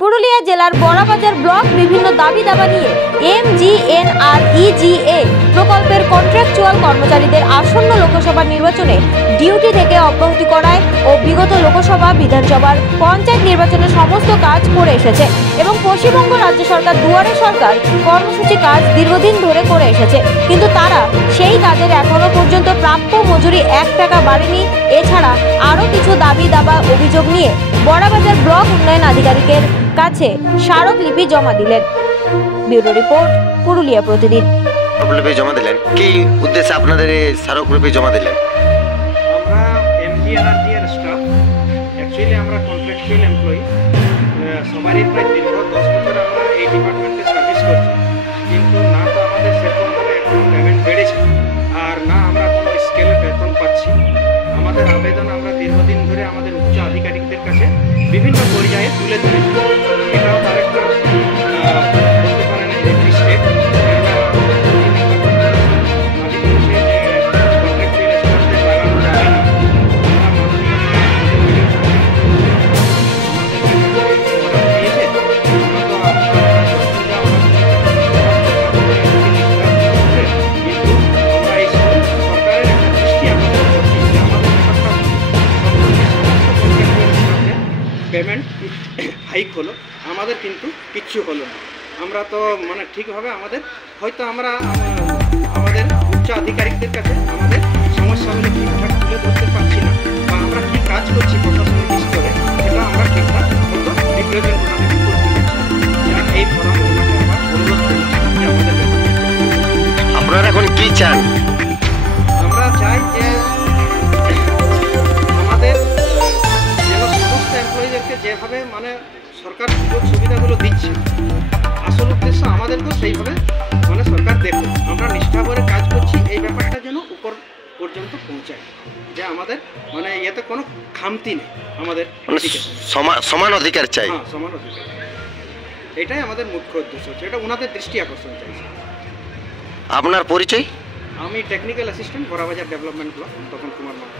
পুরুলিয়া জেলার বড়াবাজার ব্লক বিভিন্ন দাবি দাবা নিয়ে MGNREGA প্রকল্পের কন্ট্রাকচুয়াল কর্মচারীদের আসন্ন লোকসভা নির্বাচনে ডিউটি থেকে অব্যাহতি করায় ও বিগত লোকসভা, বিধানসভার, পঞ্চায়েত নির্বাচনের সমস্ত কাজ করে এসেছে এবং পশ্চিমবঙ্গ রাজ্য সরকার দুয়ারে সরকার কর্মসূচি কাজ দীর্ঘদিন ধরে করে এসেছে, কিন্তু তারা সেই কাজের এখনো পর্যন্ত প্রাপ্য মজুরি 1 টাকা বাড়েনি। এছাড়া আরও কিছু দাবি দাবা অভিযোগ নিয়ে বড়াবাজার ব্লক উন্নয়ন আধিকারিকের কাছে স্মারকলিপি জমা দিলেন। ব্যুরো রিপোর্ট, পুরুলিয়া প্রতিদিন। স্মারকলিপি জমা দিলেন, কি উদ্দেশ্যে আপনাদের এই স্মারকলিপি জমা দিলেন? আমরা MGNREGA এর স্টাফ, অ্যাকচুয়ালি আমরা কন্ট্রাকচুয়াল এমপ্লয়ি, সবারই প্রায় দীর্ঘ 10 বছর আমরা এই ডিপার্টমেন্টে সার্ভিস করছি, কিন্তু না তো আমাদের সেরকমভাবে এখন পেমেন্ট বেড়েছে আর না আমরা কোনো স্কেলে বেতন পাচ্ছি। আমাদের আবেদন আমরা দীর্ঘদিন ধরে আমাদের উচ্চ আধিকারিকদের কাছে বিভিন্ন পর্যায়ে তুলে ধরেছি। এটাও তার একটা বলতে পারেন একটি স্টেপ। পেমেন্ট হাইক হলো, আমাদের কিন্তু কিচ্ছু হলো না। আমরা তো মানে ঠিকভাবে আমাদের হয়তো আমরা আমাদের উচ্চ আধিকারিকদের কাছে আমাদের সমস্যাগুলো ঠিকঠাক তুলে ধরতে পারছি না, বা আমরা কী কাজ করছি প্রশাসনিক স্তরে সেটা আমরা ঠিকঠাক হয়তো রিপ্রেজেন্ট ওনাকে করতে পারছি না। এই ফোরামে ওনাকে আমরা অনুরোধ করছি যে আমাদের আপনারা এখন কি চান? আমরা চাই যে আমাদের সমস্ত এমপ্লয়ীদেরকে যেভাবে মানে সরকার সুযোগ সুবিধাগুলো দিচ্ছে, আসল উদ্দেশ্য আমাদেরকেও সেইভাবে মানে সরকার দেখুন আমরা নিষ্ঠা করে কাজ করছি, এই ব্যাপারটা যেন উপর পর্যন্ত পৌঁছায়, যে আমাদের মানে ইয়েতে কোনো খামতি নেই, আমাদের সমান অধিকার চাই। হ্যাঁ, সমান অধিকার, এটাই আমাদের মুখ্য উদ্দেশ্য হচ্ছে, এটা ওনাদের দৃষ্টি আকর্ষণ চাইছে। আপনার পরিচয়? আমি technical assistant, Barabazar development block, Tapan Kumar Mahato.